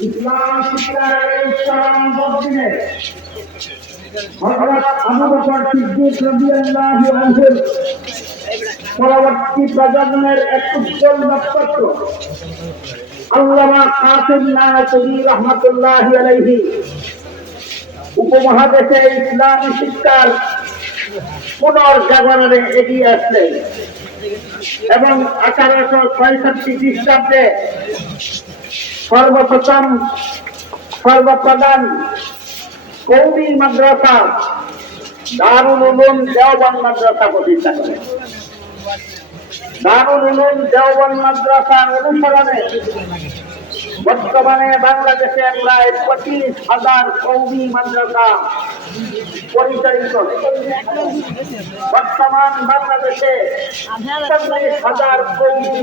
ইসলাম শিক্ষার এই চরম দিনে হযরত আবু বকর সিদ্দিক রাদিয়াল্লাহু পরবর্তী প্রজন্মের এক উজ্জ্বল নক্ষত্র আল্লামা কাসিম নানতুবি রহমতুল্লাহি উপমহাদেশে ইসলামী শিক্ষার পুনর্জাগরণে এগিয়ে আসলেন এবং আঠারোশো ছয়ষট্টি খ্রিস্টাব্দে সর্বপ্রথম, সর্বপ্রধান কৌমি মাদ্রাসা দারুল উলুম দেওবন মাদ্রাসা প্রতিষ্ঠা করেন দারুল উলুম দেওবন মাদ্রাসার অনুসরণে বর্তমানে বাংলাদেশে প্রায় পঁচিশ হাজার কৌমি মাদ্রাসা পরিচালিত। বর্তমান বাংলাদেশে চল্লিশ হাজার কৌমি